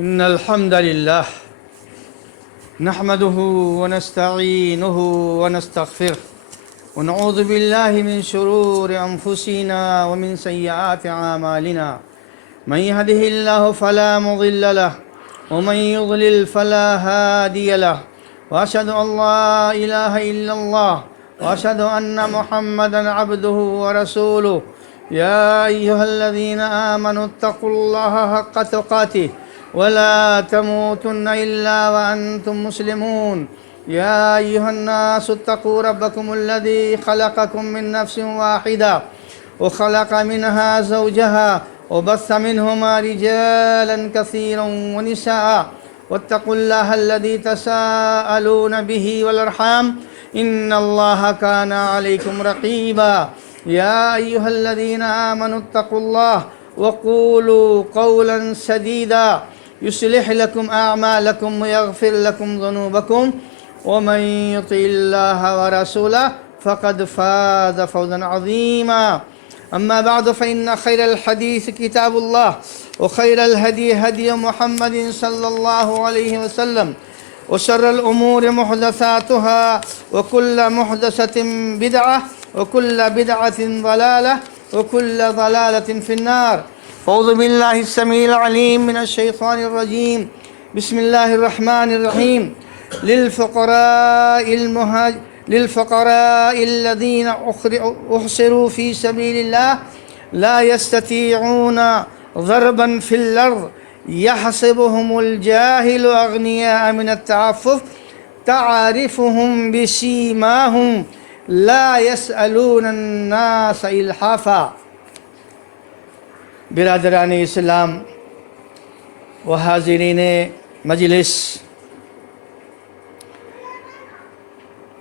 إن الحمد لله نحمده ونستعينه ونستغفره ونعوذ بالله من شرور أنفسنا ومن سيئات أعمالنا من يهده الله فلا مضل له ومن يضلل فلا هادي له وأشهد أن لا إله إلا الله وأشهد أن محمدا عبده ورسوله يا أيها الذين آمنوا اتقوا الله حق تقاته ولا تموتن إلا وأنتم مسلمون يا أيها الناس اتقوا ربكم الذي خلقكم من نفس واحدة وخلق منها زوجها وبث منهما رجالا كثيرا ونساء واتقوا الله الذي تساءلون به والأرحام إن الله كان عليكم رقيبا يا أيها الذين آمنوا اتقوا الله وقولوا قولا سديدا يصلح لكم أعمالكم ويغفر لكم ذنوبكم ومن يطع الله ورسوله فقد فاز فوزا عظيما أما بعد فإن خير الحديث كتاب الله وخير الهدي هدي محمد صلى الله عليه وسلم وشر الأمور محدثاتها وكل محدثة بدعة وكل بدعة ضلالة وكل ضلالة في النار. أعوذ بالله السميع العليم من الشيطان الرجيم. بسم الله الرحمن الرحيم. للفقراء الذين أحصروا في سبيل الله لا يستطيعون ضربا في الأرض يحسبهم الجاهل أغنياء من التعفف تعرفهم بسيماهم لا يسألون الناس إلحافا. برادران اسلام و حاضرین مجلس،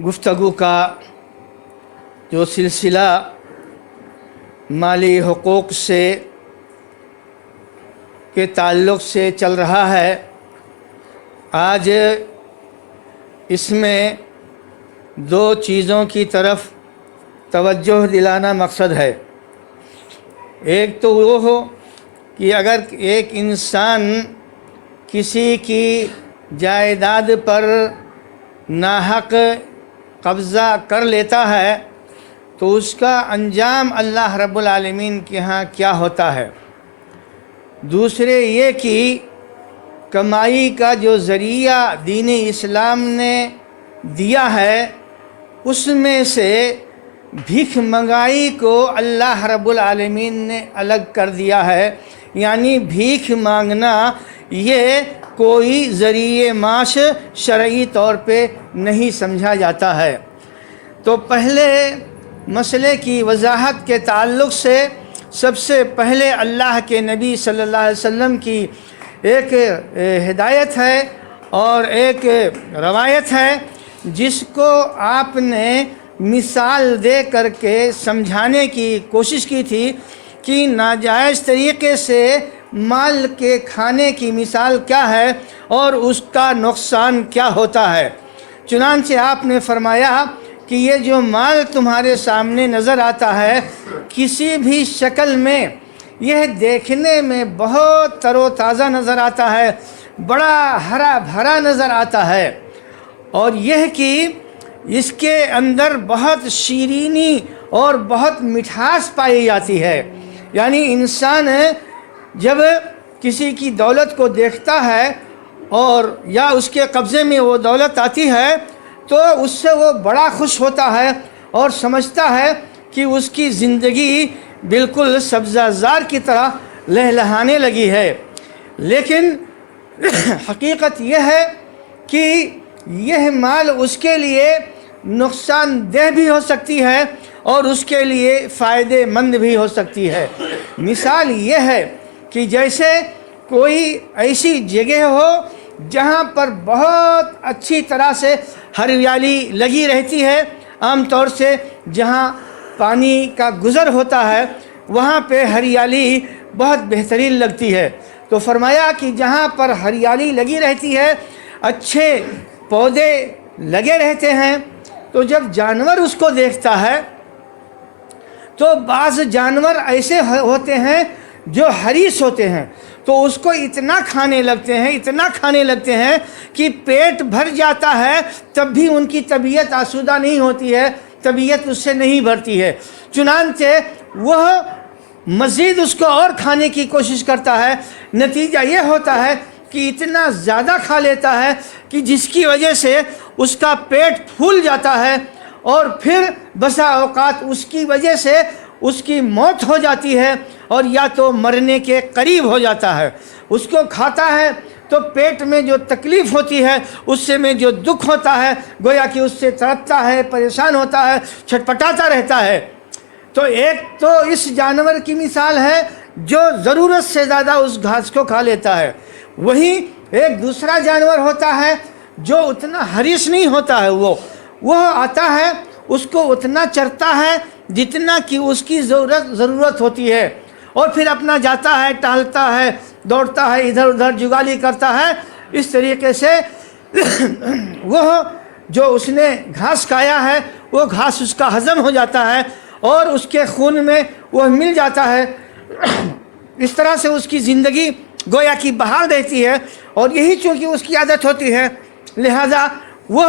گفتگو کا جو سلسلہ مالی حقوق سے کے تعلق سے چل رہا ہے، آج اس میں دو چیزوں کی طرف توجہ دلانا مقصد ہے۔ ایک تو وہ ہو کہ اگر ایک انسان کسی کی جائیداد پر ناحق قبضہ کر لیتا ہے تو اس کا انجام اللہ رب العالمین کے ہاں کیا ہوتا ہے۔ دوسرے یہ کہ کمائی کا جو ذریعہ دین اسلام نے دیا ہے اس میں سے بھیک منگائی کو اللہ رب العالمین نے الگ کر دیا ہے، یعنی بھیک مانگنا یہ کوئی ذریعہ معاش شرعی طور پہ نہیں سمجھا جاتا ہے۔ تو پہلے مسئلے کی وضاحت کے تعلق سے سب سے پہلے اللہ کے نبی صلی اللہ علیہ وسلم کی ایک ہدایت ہے اور ایک روایت ہے جس کو آپ نے مثال دے کر کے سمجھانے کی کوشش کی تھی کہ ناجائز طریقے سے مال کے کھانے کی مثال کیا ہے اور اس کا نقصان کیا ہوتا ہے۔ چنانچہ آپ نے فرمایا کہ یہ جو مال تمہارے سامنے نظر آتا ہے کسی بھی شکل میں یہ دیکھنے میں بہت تر و تازہ نظر آتا ہے، بڑا ہرا بھرا نظر آتا ہے، اور یہ کہ اس کے اندر بہت شیرینی اور بہت مٹھاس پائی جاتی ہے۔ یعنی انسان جب کسی کی دولت کو دیکھتا ہے اور یا اس کے قبضے میں وہ دولت آتی ہے تو اس سے وہ بڑا خوش ہوتا ہے اور سمجھتا ہے کہ اس کی زندگی بالکل سبزہ زار کی طرح لہلہانے لگی ہے۔ لیکن حقیقت یہ ہے کہ یہ مال اس کے لیے نقصان دہ بھی ہو سکتی ہے اور اس کے لیے فائدے مند بھی ہو سکتی ہے۔ مثال یہ ہے کہ جیسے کوئی ایسی جگہ ہو جہاں پر بہت اچھی طرح سے ہریالی لگی رہتی ہے، عام طور سے جہاں پانی کا گزر ہوتا ہے وہاں پہ ہریالی بہت بہترین لگتی ہے۔ تو فرمایا کہ جہاں پر ہریالی لگی رہتی ہے، اچھے پودے لگے رہتے ہیں، تو جب جانور اس کو دیکھتا ہے تو بعض جانور ایسے ہوتے ہیں جو حریص ہوتے ہیں تو اس کو اتنا کھانے لگتے ہیں کہ پیٹ بھر جاتا ہے، تب بھی ان کی طبیعت آسودہ نہیں ہوتی ہے، طبیعت اس سے نہیں بھرتی ہے، چنانچہ وہ مزید اس کو اور کھانے کی کوشش کرتا ہے۔ نتیجہ یہ ہوتا ہے کہ اتنا زیادہ کھا لیتا ہے کہ جس کی وجہ سے اس کا پیٹ پھول جاتا ہے، اور پھر بسا اوقات اس کی وجہ سے اس کی موت ہو جاتی ہے، اور یا تو مرنے کے قریب ہو جاتا ہے۔ اس کو کھاتا ہے تو پیٹ میں جو تکلیف ہوتی ہے، اس سے میں جو دکھ ہوتا ہے، گویا کہ اس سے تڑپتا ہے، پریشان ہوتا ہے، چھٹپٹاتا رہتا ہے۔ تو ایک تو اس جانور کی مثال ہے جو ضرورت سے زیادہ اس گھاس کو کھا لیتا ہے، وہیں ایک دوسرا جانور ہوتا ہے جو اتنا حریص نہیں ہوتا ہے، وہ آتا ہے، اس کو اتنا چرتا ہے جتنا کہ اس کی ضرورت ہوتی ہے، اور پھر اپنا جاتا ہے، ٹہلتا ہے، دوڑتا ہے، ادھر ادھر جگالی کرتا ہے۔ اس طریقے سے وہ جو اس نے گھاس کھایا ہے وہ گھاس اس کا ہضم ہو جاتا ہے اور اس کے خون میں وہ مل جاتا ہے۔ اس طرح سے اس کی زندگی گویا کی بحال رہتی ہے، اور یہی چونکہ اس کی عادت ہوتی ہے، لہذا وہ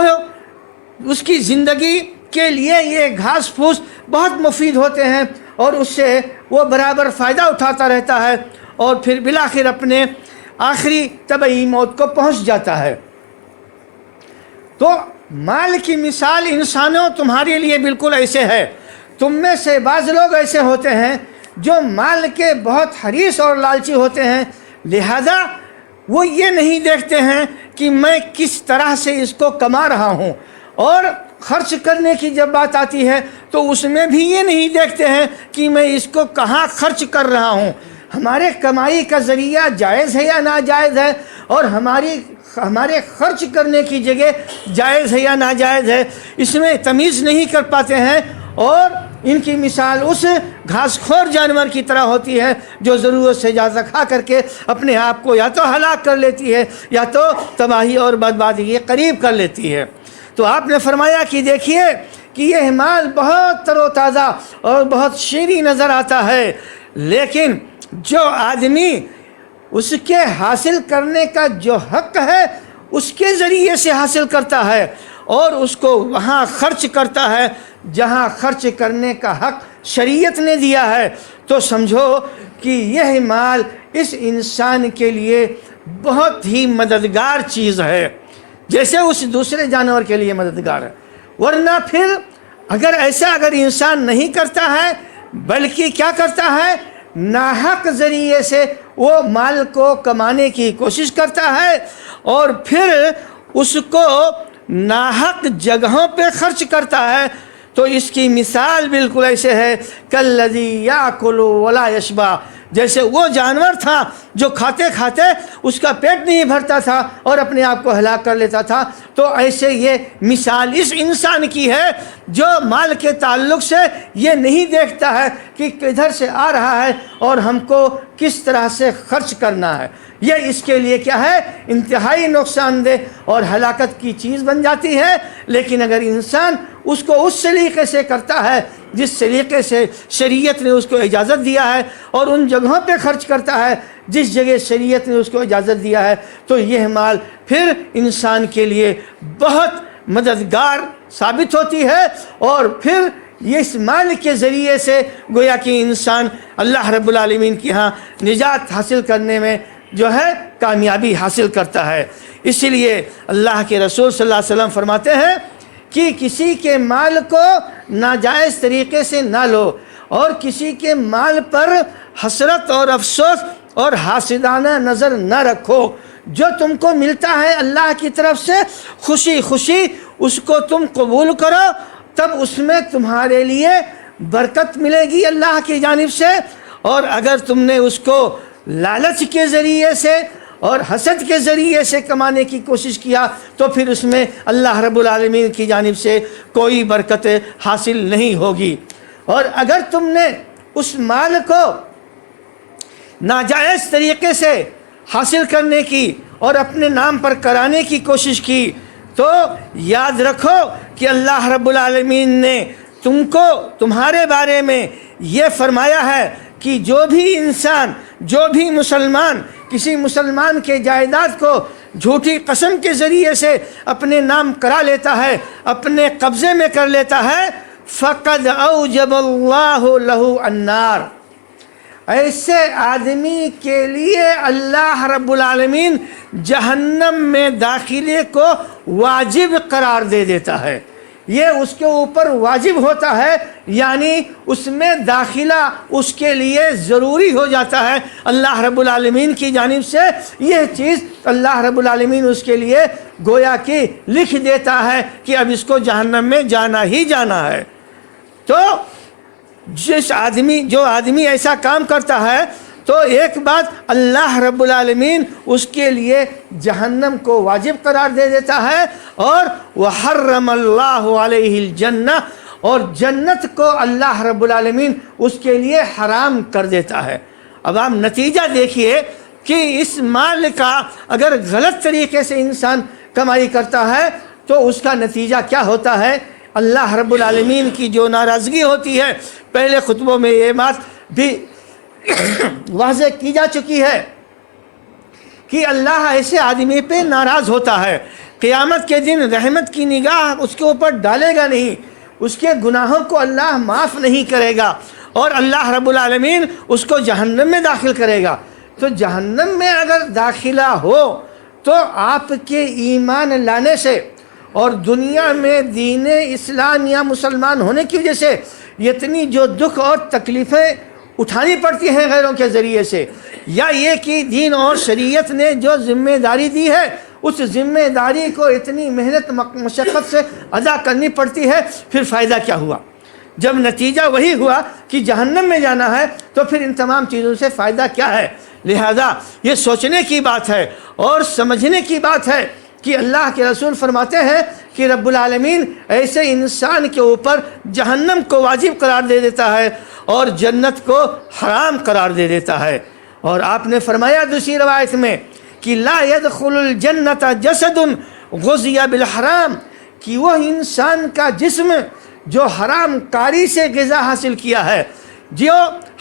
اس کی زندگی کے لیے یہ گھاس پھوس بہت مفید ہوتے ہیں، اور اس سے وہ برابر فائدہ اٹھاتا رہتا ہے، اور پھر بالآخر اپنے آخری طبعی موت کو پہنچ جاتا ہے۔ تو مال کی مثال انسانوں تمہارے لیے بالکل ایسے ہے۔ تم میں سے بعض لوگ ایسے ہوتے ہیں جو مال کے بہت حریص اور لالچی ہوتے ہیں، لہذا وہ یہ نہیں دیکھتے ہیں کہ میں کس طرح سے اس کو کما رہا ہوں، اور خرچ کرنے کی جب بات آتی ہے تو اس میں بھی یہ نہیں دیکھتے ہیں کہ میں اس کو کہاں خرچ کر رہا ہوں، ہمارے کمائی کا ذریعہ جائز ہے یا ناجائز ہے، اور ہمارے خرچ کرنے کی جگہ جائز ہے یا ناجائز ہے، اس میں تمیز نہیں کر پاتے ہیں۔ اور ان کی مثال اس گھاس خور جانور کی طرح ہوتی ہے جو ضرورت سے زیادہ کھا کر کے اپنے آپ کو یا تو ہلاک کر لیتی ہے یا تو تباہی اور بربادی کے قریب کر لیتی ہے۔ تو آپ نے فرمایا کہ دیکھیے کہ یہ مال بہت تر و تازہ اور بہت شیریں نظر آتا ہے، لیکن جو آدمی اس کے حاصل کرنے کا جو حق ہے اس کے ذریعے سے حاصل کرتا ہے اور اس کو وہاں خرچ کرتا ہے جہاں خرچ کرنے کا حق شریعت نے دیا ہے، تو سمجھو کہ یہ مال اس انسان کے لیے بہت ہی مددگار چیز ہے، جیسے اس دوسرے جانور کے لیے مددگار ہے۔ ورنہ پھر اگر انسان نہیں کرتا ہے بلکہ کیا کرتا ہے، ناحق ذریعے سے وہ مال کو کمانے کی کوشش کرتا ہے اور پھر اس کو ناحق جگہوں پہ خرچ کرتا ہے، تو اس کی مثال بالکل ایسے ہے کالذی یاکل ولا یشبع، جیسے وہ جانور تھا جو کھاتے کھاتے اس کا پیٹ نہیں بھرتا تھا اور اپنے آپ کو ہلاک کر لیتا تھا، تو ایسے یہ مثال اس انسان کی ہے جو مال کے تعلق سے یہ نہیں دیکھتا ہے کہ کدھر سے آ رہا ہے اور ہم کو کس طرح سے خرچ کرنا ہے۔ یہ اس کے لیے کیا ہے، انتہائی نقصان دہ اور ہلاکت کی چیز بن جاتی ہے۔ لیکن اگر انسان اس کو اس سلیقے سے کرتا ہے جس سلیقے سے شریعت نے اس کو اجازت دیا ہے اور ان جگہوں پہ خرچ کرتا ہے جس جگہ شریعت نے اس کو اجازت دیا ہے، تو یہ مال پھر انسان کے لیے بہت مددگار ثابت ہوتی ہے، اور پھر اس مال کے ذریعے سے گویا کہ انسان اللہ رب العالمین کی ہاں نجات حاصل کرنے میں جو ہے کامیابی حاصل کرتا ہے۔ اسی لیے اللہ کے رسول صلی اللہ علیہ وسلم فرماتے ہیں کہ کسی کے مال کو ناجائز طریقے سے نہ لو، اور کسی کے مال پر حسرت اور افسوس اور حاسدانہ نظر نہ رکھو۔ جو تم کو ملتا ہے اللہ کی طرف سے خوشی خوشی اس کو تم قبول کرو، تب اس میں تمہارے لیے برکت ملے گی اللہ کی جانب سے، اور اگر تم نے اس کو لالچ کے ذریعے سے اور حسد کے ذریعے سے کمانے کی کوشش کیا تو پھر اس میں اللہ رب العالمین کی جانب سے کوئی برکت حاصل نہیں ہوگی۔ اور اگر تم نے اس مال کو ناجائز طریقے سے حاصل کرنے کی اور اپنے نام پر کرانے کی کوشش کی تو یاد رکھو کہ اللہ رب العالمین نے تم کو تمہارے بارے میں یہ فرمایا ہے کہ جو بھی انسان، جو بھی مسلمان کسی مسلمان کے جائیداد کو جھوٹی قسم کے ذریعے سے اپنے نام کرا لیتا ہے، اپنے قبضے میں کر لیتا ہے، فقد اوجب اللہ لہ النار، ایسے آدمی کے لیے اللہ رب العالمین جہنم میں داخلے کو واجب قرار دے دیتا ہے۔ یہ اس کے اوپر واجب ہوتا ہے، یعنی اس میں داخلہ اس کے لیے ضروری ہو جاتا ہے اللہ رب العالمین کی جانب سے۔ یہ چیز اللہ رب العالمین اس کے لیے گویا کہ لکھ دیتا ہے کہ اب اس کو جہنم میں جانا ہی جانا ہے۔ تو جو آدمی ایسا کام کرتا ہے تو ایک بات اللہ رب العالمین اس کے لیے جہنم کو واجب قرار دے دیتا ہے، اور وحرم اللہ علیہ الجنہ، اور جنت کو اللہ رب العالمین اس کے لیے حرام کر دیتا ہے۔ اب آپ نتیجہ دیکھیے کہ اس مال کا اگر غلط طریقے سے انسان کمائی کرتا ہے تو اس کا نتیجہ کیا ہوتا ہے؟ اللہ رب العالمین کی جو ناراضگی ہوتی ہے، پہلے خطبوں میں یہ بات بھی واضح کی جا چکی ہے کہ اللہ ایسے آدمی پہ ناراض ہوتا ہے، قیامت کے دن رحمت کی نگاہ اس کے اوپر ڈالے گا نہیں، اس کے گناہوں کو اللہ معاف نہیں کرے گا، اور اللہ رب العالمین اس کو جہنم میں داخل کرے گا۔ تو جہنم میں اگر داخلہ ہو تو آپ کے ایمان لانے سے اور دنیا میں دین اسلام یا مسلمان ہونے کی وجہ سے اتنی جو دکھ اور تکلیفیں اٹھانی پڑتی ہیں غیروں کے ذریعے سے، یا یہ کہ دین اور شریعت نے جو ذمہ داری دی ہے اس ذمہ داری کو اتنی محنت مشقت سے ادا کرنی پڑتی ہے، پھر فائدہ کیا ہوا؟ جب نتیجہ وہی ہوا کہ جہنم میں جانا ہے تو پھر ان تمام چیزوں سے فائدہ کیا ہے؟ لہذا یہ سوچنے کی بات ہے اور سمجھنے کی بات ہے کہ اللہ کے رسول فرماتے ہیں کہ رب العالمین ایسے انسان کے اوپر جہنم کو واجب قرار دے دیتا ہے اور جنت کو حرام قرار دے دیتا ہے۔ اور آپ نے فرمایا دوسری روایت میں کہ لا يدخل الجنت جسد غذی بالحرام، کہ وہ انسان کا جسم جو حرام کاری سے غذا حاصل کیا ہے، جو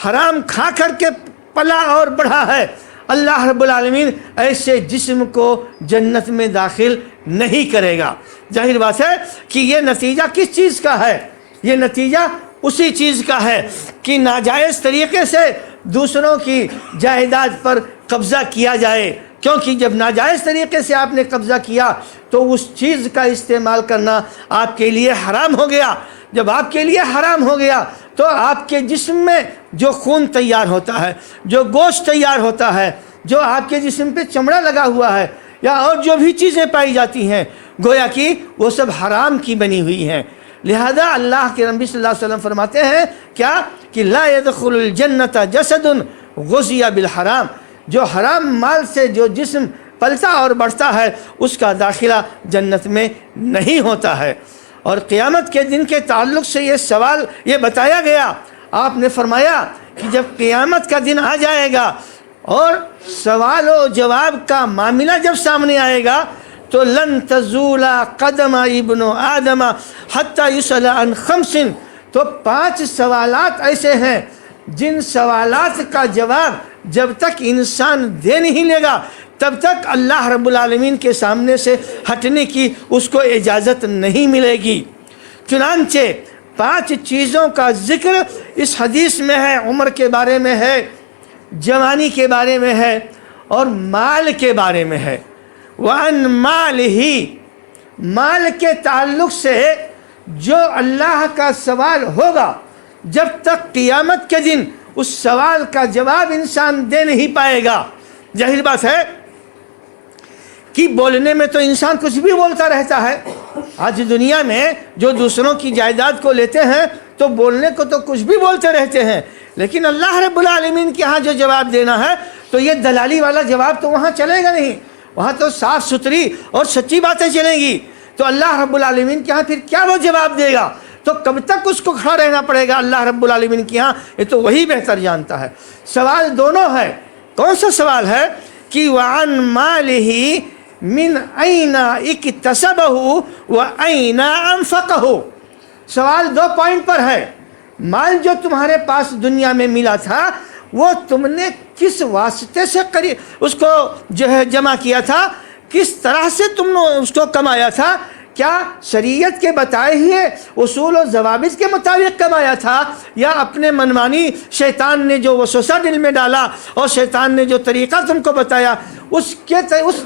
حرام کھا کر کے پلا اور بڑھا ہے، اللہ رب العالمین ایسے جسم کو جنت میں داخل نہیں کرے گا۔ ظاہر بات ہے کہ یہ نتیجہ کس چیز کا ہے؟ یہ نتیجہ اسی چیز کا ہے کہ ناجائز طریقے سے دوسروں کی جائیداد پر قبضہ کیا جائے، کیونکہ جب ناجائز طریقے سے آپ نے قبضہ کیا تو اس چیز کا استعمال کرنا آپ کے لیے حرام ہو گیا۔ جب آپ کے لیے حرام ہو گیا تو آپ کے جسم میں جو خون تیار ہوتا ہے، جو گوشت تیار ہوتا ہے، جو آپ کے جسم پہ چمڑا لگا ہوا ہے، یا اور جو بھی چیزیں پائی جاتی ہیں، گویا کہ وہ سب حرام کی بنی ہوئی ہیں۔ لہذا اللہ کے نبی صلی اللہ علیہ وسلم فرماتے ہیں کیا کہ لا يدخل الجنت جسد غذی بالحرام، جو حرام مال سے جو جسم پلتا اور بڑھتا ہے اس کا داخلہ جنت میں نہیں ہوتا ہے۔ اور قیامت کے دن کے تعلق سے یہ سوال یہ بتایا گیا، آپ نے فرمایا کہ جب قیامت کا دن آ جائے گا اور سوال و جواب کا معاملہ جب سامنے آئے گا تو لن تزول قدم ابن آدم حتی یسأل عن خمس، تو 5 سوالات ایسے ہیں جن سوالات کا جواب جب تک انسان دے نہیں لے گا تب تک اللہ رب العالمین کے سامنے سے ہٹنے کی اس کو اجازت نہیں ملے گی۔ چنانچہ 5 چیزوں کا ذکر اس حدیث میں ہے، عمر کے بارے میں ہے، جوانی کے بارے میں ہے، اور مال کے بارے میں ہے۔ وَعَنْ مَالِهِ، مال کے تعلق سے جو اللہ کا سوال ہوگا، جب تک قیامت کے دن اس سوال کا جواب انسان دے نہیں پائے گا۔ ظاہر بات ہے کہ بولنے میں تو انسان کچھ بھی بولتا رہتا ہے۔ آج دنیا میں جو دوسروں کی جائیداد کو لیتے ہیں تو بولنے کو تو کچھ بھی بولتے رہتے ہیں، لیکن اللہ رب العالمین کے ہاں جو جواب دینا ہے تو یہ دلالی والا جواب تو وہاں چلے گا نہیں، وہاں تو صاف ستھری اور سچی باتیں چلیں گی۔ تو اللہ رب العالمین کے ہاں پھر کیا وہ جواب دے گا؟ تو کب تک اس کو کھڑا رہنا پڑے گا اللہ رب العالمین کے ہاں؟ یہ تو وہی بہتر جانتا ہے۔ سوال دونوں ہے۔ کون سا سوال ہے کہ وَعَنْ مَالِهِ مِنْ أَيْنَ اِكْتَسَبَهُ وَأَيْنَ أَنْفَقَهُ۔ سوال 2 پوائنٹ پر ہے۔ مال جو تمہارے پاس دنیا میں ملا تھا وہ تم نے کس واسطے سے اس کو جو ہے جمع کیا تھا، کس طرح سے تم نے اس کو کمایا تھا؟ کیا شریعت کے بتائے ہوئے اصول و ضوابط کے مطابق کمایا تھا، یا اپنے منمانی شیطان نے جو وسوسہ دل میں ڈالا اور شیطان نے جو طریقہ تم کو بتایا اس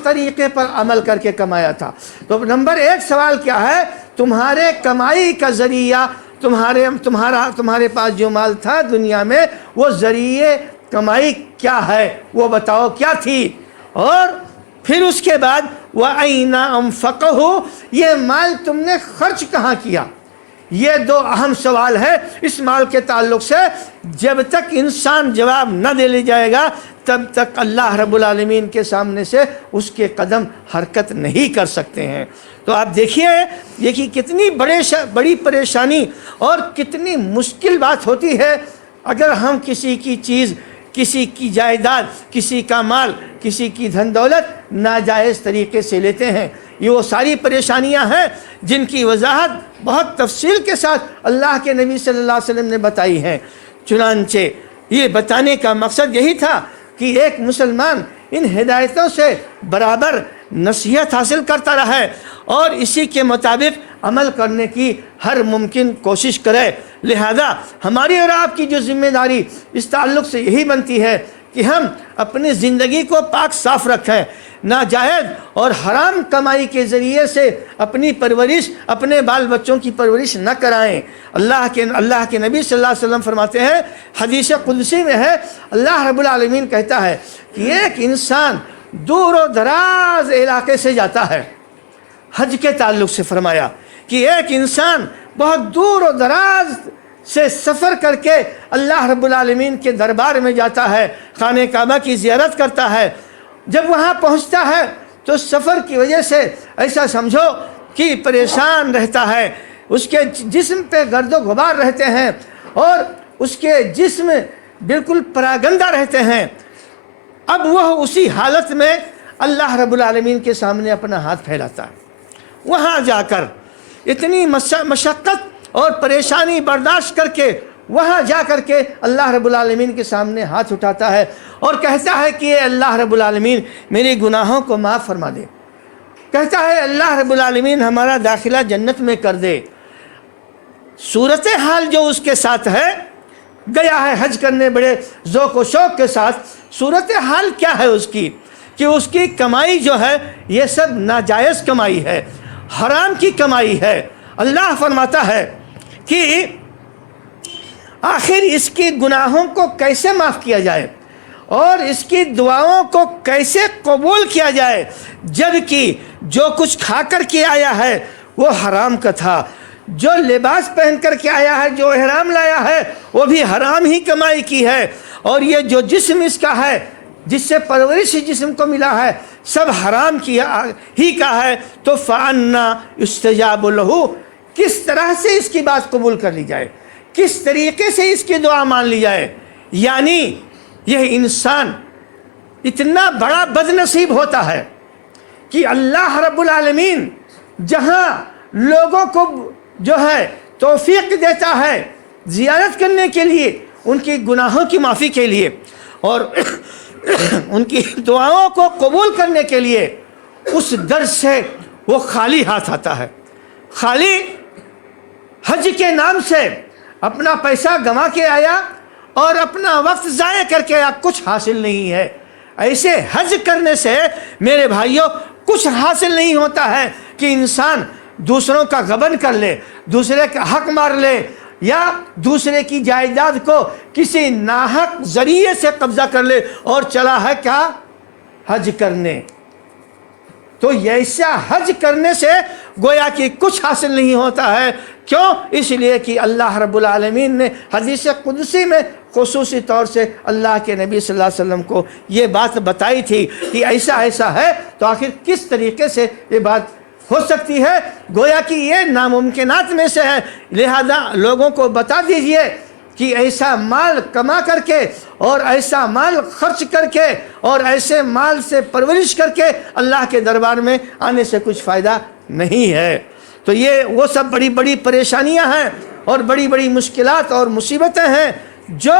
طریقے پر عمل کر کے کمایا تھا؟ تو نمبر 1 سوال کیا ہے؟ تمہارے کمائی کا ذریعہ، تمہارے پاس جو مال تھا دنیا میں، وہ ذریعے کمائی کیا ہے، وہ بتاؤ کیا تھی؟ اور پھر اس کے بعد وَأَيْنَ أَنفَقَهُ، یہ مال تم نے خرچ کہاں کیا؟ یہ 2 اہم سوال ہے اس مال کے تعلق سے۔ جب تک انسان جواب نہ دے لے جائے گا تب تک اللہ رب العالمین کے سامنے سے اس کے قدم حرکت نہیں کر سکتے ہیں۔ تو آپ دیکھیے یہ کہ کتنی بڑی پریشانی اور کتنی مشکل بات ہوتی ہے اگر ہم کسی کی چیز، کسی کی جائیداد، کسی کا مال، کسی کی دھن دولت ناجائز طریقے سے لیتے ہیں۔ یہ وہ ساری پریشانیاں ہیں جن کی وضاحت بہت تفصیل کے ساتھ اللہ کے نبی صلی اللہ علیہ وسلم نے بتائی ہیں۔ چنانچہ یہ بتانے کا مقصد یہی تھا کہ ایک مسلمان ان ہدایتوں سے برابر نصیحت حاصل کرتا رہے اور اسی کے مطابق عمل کرنے کی ہر ممکن کوشش کرے۔ لہذا ہماری اور آپ کی جو ذمہ داری اس تعلق سے یہی بنتی ہے کہ ہم اپنی زندگی کو پاک صاف رکھیں، ناجائز اور حرام کمائی کے ذریعے سے اپنی پرورش، اپنے بال بچوں کی پرورش نہ کرائیں۔ اللہ کے نبی صلی اللہ علیہ وسلم فرماتے ہیں، حدیث قدسی میں ہے، اللہ رب العالمین کہتا ہے کہ ایک انسان دور و دراز علاقے سے جاتا ہے، حج کے تعلق سے فرمایا کہ ایک انسان بہت دور و دراز سے سفر کر کے اللہ رب العالمین کے دربار میں جاتا ہے، خانہ کعبہ کی زیارت کرتا ہے۔ جب وہاں پہنچتا ہے تو سفر کی وجہ سے ایسا سمجھو کہ پریشان رہتا ہے، اس کے جسم پہ گرد و غبار رہتے ہیں اور اس کے جسم بالکل پراگندہ رہتے ہیں۔ اب وہ اسی حالت میں اللہ رب العالمین کے سامنے اپنا ہاتھ پھیلاتا ہے، وہاں جا کر اتنی مشقت اور پریشانی برداشت کر کے وہاں جا کر کے اللہ رب العالمین کے سامنے ہاتھ اٹھاتا ہے اور کہتا ہے کہ اے اللہ رب العالمین میری گناہوں کو معاف فرما دے، کہتا ہے اللہ رب العالمین ہمارا داخلہ جنت میں کر دے۔ صورتحال جو اس کے ساتھ ہے، گیا ہے حج کرنے بڑے ذوق و شوق کے ساتھ، صورتحال کیا ہے اس کی کہ اس کی کمائی جو ہے یہ سب ناجائز کمائی ہے، حرام کی کمائی ہے۔ اللہ فرماتا ہے کہ آخر اس کی گناہوں کو کیسے معاف کیا جائے اور اس کی دعاؤں کو کیسے قبول کیا جائے، جبکہ جو کچھ کھا کر کے آیا ہے وہ حرام کا تھا، جو لباس پہن کر کے آیا ہے، جو احرام لایا ہے وہ بھی حرام ہی کمائی کی ہے، اور یہ جو جسم اس کا ہے، جس سے پرورش جسم کو ملا ہے، سب حرام ہی کا ہے۔ تو فَأَنَّا يُسْتَجَابُ لَهُ، کس طرح سے اس کی بات قبول کر لی جائے، کس طریقے سے اس کی دعا مان لی جائے؟ یعنی یہ انسان اتنا بڑا بد نصیب ہوتا ہے کہ اللہ رب العالمین جہاں لوگوں کو جو ہے توفیق دیتا ہے زیارت کرنے کے لیے، ان کی گناہوں کی معافی کے لیے اور ان کی دعاؤں کو قبول کرنے کے لیے، اس در سے وہ خالی ہاتھ آتا ہے، خالی حج کے نام سے اپنا پیسہ گنوا کے آیا اور اپنا وقت ضائع کر کے آیا، کچھ حاصل نہیں ہے۔ ایسے حج کرنے سے میرے بھائیوں کچھ حاصل نہیں ہوتا ہے کہ انسان دوسروں کا غبن کر لے، دوسرے کا حق مار لے، یا دوسرے کی جائیداد کو کسی ناحق ذریعے سے قبضہ کر لے اور چلا ہے کیا؟ حج کرنے۔ تو ایسا حج کرنے سے گویا کہ کچھ حاصل نہیں ہوتا ہے۔ کیوں؟ اس لیے کہ اللہ رب العالمین نے حدیث قدسی میں خصوصی طور سے اللہ کے نبی صلی اللہ علیہ وسلم کو یہ بات بتائی تھی کہ ایسا ایسا ہے، تو آخر کس طریقے سے یہ بات ہو سکتی ہے؟ گویا کہ یہ ناممکنات میں سے ہے، لہذا لوگوں کو بتا دیجئے کہ ایسا مال کما کر کے اور ایسا مال خرچ کر کے اور ایسے مال سے پرورش کر کے اللہ کے دربار میں آنے سے کچھ فائدہ نہیں ہے۔ تو یہ وہ سب بڑی بڑی پریشانیاں ہیں اور بڑی بڑی مشکلات اور مصیبتیں ہیں جو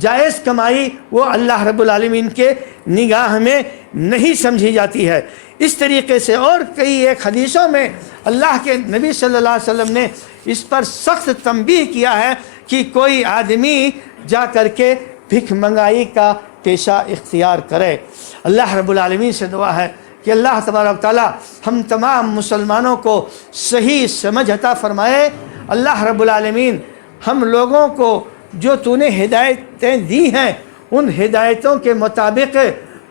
جائز کمائی وہ اللہ رب العالمین کے نگاہ میں نہیں سمجھی جاتی ہے۔ اس طریقے سے اور کئی ایک حدیثوں میں اللہ کے نبی صلی اللہ علیہ وسلم نے اس پر سخت تنبیہ کیا ہے کہ کوئی آدمی جا کر کے بھیک منگائی کا پیشہ اختیار کرے۔ اللہ رب العالمین سے دعا ہے کہ اللہ تبارک و تعالی ہم تمام مسلمانوں کو صحیح سمجھ عطا فرمائے۔ اللہ رب العالمین ہم لوگوں کو جو تو نے ہدایتیں دی ہیں ان ہدایتوں کے مطابق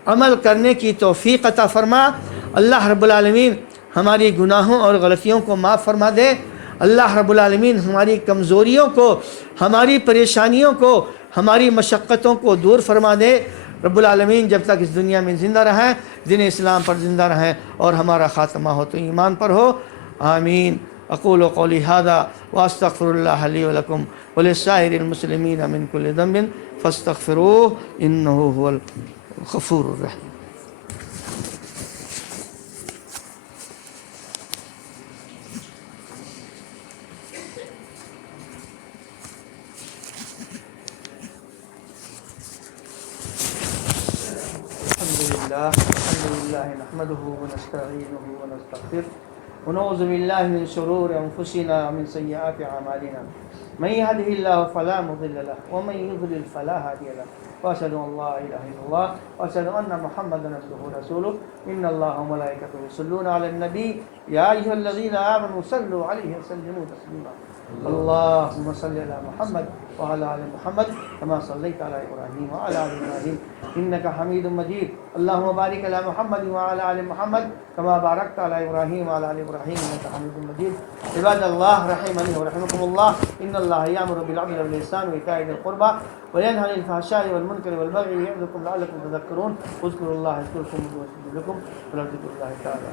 عمل کرنے کی توفیق عطا فرما۔ اللہ رب العالمین ہماری گناہوں اور غلطیوں کو معاف فرما دے۔ اللہ رب العالمین ہماری کمزوریوں کو، ہماری پریشانیوں کو، ہماری مشقتوں کو دور فرما دے۔ رب العالمین جب تک اس دنیا میں زندہ رہیں دین اسلام پر زندہ رہیں اور ہمارا خاتمہ ہو تو ایمان پر ہو۔ آمین۔ اقول قولی ھذا واستغفر اللہ لی ولکم ولسائر المسلمین من کل ذنب فاستغفروہ انہ هو الغفور الرحیم۔ الحمد لله نحمده ونستعينه ونستغفره ونعوذ بالله من شرور أنفسنا ومن سيئات أعمالنا من يهده الله فلا مضل له ومن يضلل فلا هادي له وأشهد أن لا إله إلا الله وأشهد أن محمدا عبده ورسوله إن الله وملائكته يصلون على النبي يا أيها الذين آمنوا صلوا عليه وسلموا تسليما اللهم صل على محمد وعلى آل محمد كما صليت على إبراهيم وعلى آل إبراهيم إنك حميد مجيد اللهم بارك على محمد وعلى آل محمد كما باركت على إبراهيم وعلى آل إبراهيم إنك حميد مجيد عباد الله رحمني ورحمكم الله إن الله يأمر بالعدل والإحسان وإيتاء ذي القربى وينهى عن الفحشاء والمنكر والبغي يعظكم لعلكم تذكرون اذكروا الله يذكركم ويغفر لكم ولذكر الله تعالى